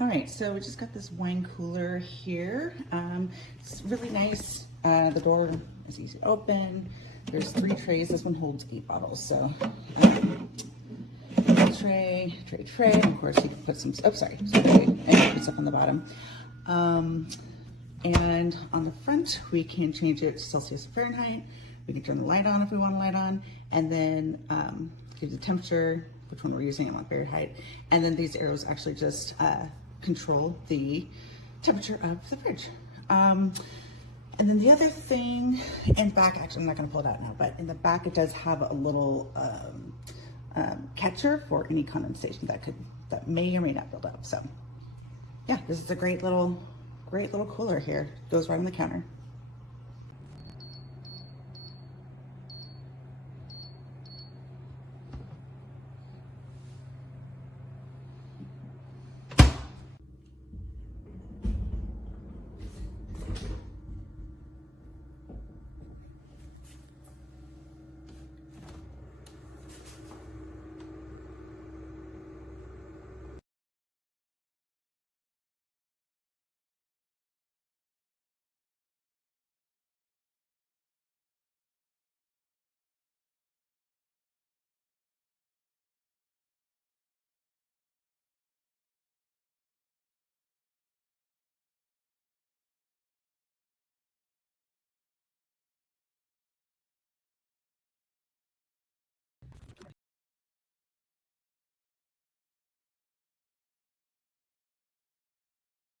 All right, so we just got this wine cooler here. It's really nice. The door is easy to open. There's 3 trays. This one holds 8 bottles. So tray. And of course you can put some, and put stuff on the bottom. And on the front, we can change it to Celsius and Fahrenheit. We can turn the light on if we want a light on, and then give the temperature, which one we're using, I want Fahrenheit. And then these arrows actually just control the temperature of the fridge. And then the other thing in back, actually I'm not gonna pull it out now, but in the back it does have a little catcher for any condensation that may or may not build up. So yeah, this is a great little cooler here. Goes right on the counter.